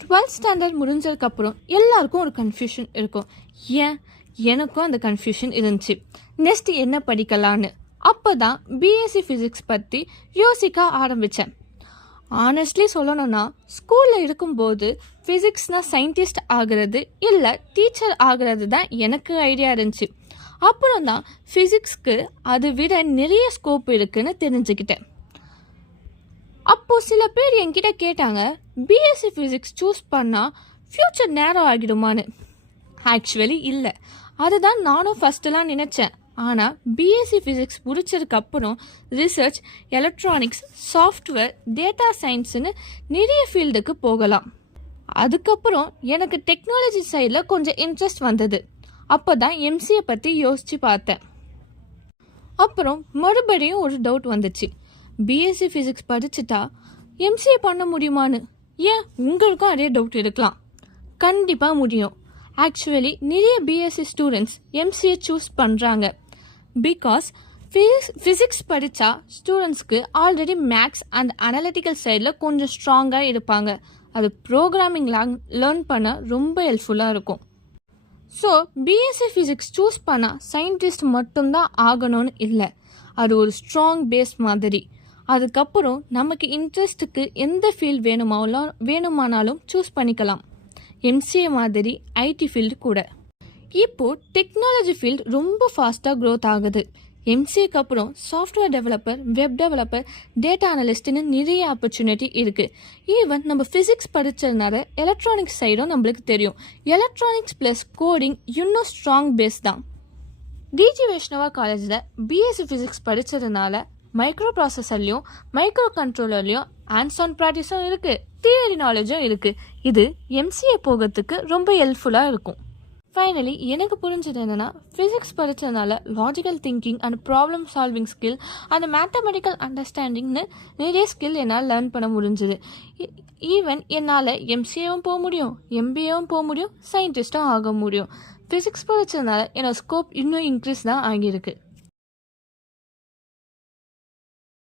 Twelfth standard முடிஞ்சதுக்கப்புறம் எல்லாருக்கும் ஒரு கன்ஃபியூஷன் இருக்கும். ஏன் எனக்கும் அந்த கன்ஃபியூஷன் இருந்துச்சு. நெக்ஸ்ட் என்ன படிக்கலான்னு. அப்போ தான் பிஎஸ்சி ஃபிசிக்ஸ் பற்றி யோசிக்க ஆரம்பித்தேன். ஆனஸ்ட்லி சொல்லணும்னா ஸ்கூலில் இருக்கும்போது ஃபிசிக்ஸ்னால் சயின்டிஸ்ட் ஆகிறது இல்லை டீச்சர் ஆகிறது தான் எனக்கு ஐடியா இருந்துச்சு. அப்புறம் தான் ஃபிசிக்ஸ்க்கு அதை விட நிறைய ஸ்கோப் இருக்குன்னு தெரிஞ்சுக்கிட்டேன். அப்போது சில பேர் என்கிட்ட கேட்டாங்க, பிஎஸ்சி ஃபிசிக்ஸ் சூஸ் பண்ணால் ஃப்யூச்சர் நேரம் ஆகிடுமான்னு. ஆக்சுவலி இல்லை, அதுதான் நானும் ஃபஸ்ட்டெலாம் நினச்சேன். ஆனால் பிஎஸ்சி ஃபிசிக்ஸ் முடிச்சதுக்கப்புறம் ரிசர்ச், எலக்ட்ரானிக்ஸ், சாஃப்ட்வேர், டேட்டா சயின்ஸுன்னு நிறைய ஃபீல்டுக்கு போகலாம். அதுக்கப்புறம் எனக்கு டெக்னாலஜி சைடில் கொஞ்சம் இன்ட்ரெஸ்ட் வந்தது. அப்போ தான் எம்சிஏ பற்றி யோசித்து பார்த்தேன். அப்புறம் மறுபடியும் ஒரு டவுட் வந்துச்சு, பிஎஸ்சி ஃபிசிக்ஸ் படிச்சுட்டா எம்சிஏ பண்ண முடியுமான்னு. ஏன் உங்களுக்கும் அதே டவுட் இருக்கலாம். கண்டிப்பாக முடியும். ஆக்சுவலி நிறைய பிஎஸ்சி ஸ்டூடெண்ட்ஸ் எம்சிஏ சூஸ் பண்ணுறாங்க. பிகாஸ் ஃபிசிக்ஸ் படித்தா ஸ்டூடெண்ட்ஸ்க்கு ஆல்ரெடி மேக்ஸ் அண்ட் அனலிட்டிக்கல் சைடில் கொஞ்சம் ஸ்ட்ராங்காக இருப்பாங்க. அது ப்ரோக்ராமிங் லேர்ன் பண்ண ரொம்ப ஹெல்ப்ஃபுல்லாக இருக்கும். ஸோ பிஎஸ்சி ஃபிசிக்ஸ் சூஸ் பண்ணால் சயின்டிஸ்ட் மட்டும்தான் ஆகணும்னு இல்லை, அது ஒரு ஸ்ட்ராங் பேஸ் மாதிரி. அதுக்கப்புறம் நமக்கு இன்ட்ரெஸ்ட்டுக்கு எந்த ஃபீல்ட் வேணுமானாலும் சூஸ் பண்ணிக்கலாம். எம்சிஏ மாதிரி ஐடி ஃபீல்டு கூட. இப்போது டெக்னாலஜி ஃபீல்டு ரொம்ப ஃபாஸ்ட்டாக க்ரோத் ஆகுது. எம்சிஏக்கு அப்புறம் software developer, web developer, data அனலிஸ்ட்னு நிறைய ஆப்பர்ச்சுனிட்டி இருக்குது. ஈவன் நம்ம ஃபிசிக்ஸ் படித்ததுனால எலக்ட்ரானிக்ஸ் சைடும் நம்மளுக்கு தெரியும். எலக்ட்ரானிக்ஸ் ப்ளஸ் கோடிங் இன்னும் ஸ்ட்ராங் பேஸ் தான். டிஜி வைஷ்ணவா காலேஜில் பிஎஸ்சி ஃபிசிக்ஸ் படித்ததுனால மைக்ரோ ப்ராசஸர்லையும் மைக்ரோ கண்ட்ரோலர்லையும் ஹேண்ட்ஸ் ஆன் ப்ராக்டிஸும் இருக்குது, தியரி நாலேஜும் இருக்குது. இது எம்சிஏ போகிறதுக்கு ரொம்ப ஹெல்ப்ஃபுல்லாக இருக்கும். ஃபைனலி எனக்கு புரிஞ்சது என்னென்னா, ஃபிசிக்ஸ் படித்ததுனால logical thinking and problem solving skill and mathematical அண்டர்ஸ்டாண்டிங்னு நிறைய ஸ்கில் என்னால் லேர்ன் பண்ண முடிஞ்சுது. ஈவன் என்னால் எம்சிஏவும் போக முடியும், எம்பிஏவும் போக முடியும், சயின்டிஸ்ட்டும் ஆக முடியும். ஃபிசிக்ஸ் படித்ததுனால என்னோட ஸ்கோப் இன்னும் இன்க்ரீஸ் தான் ஆகியிருக்கு.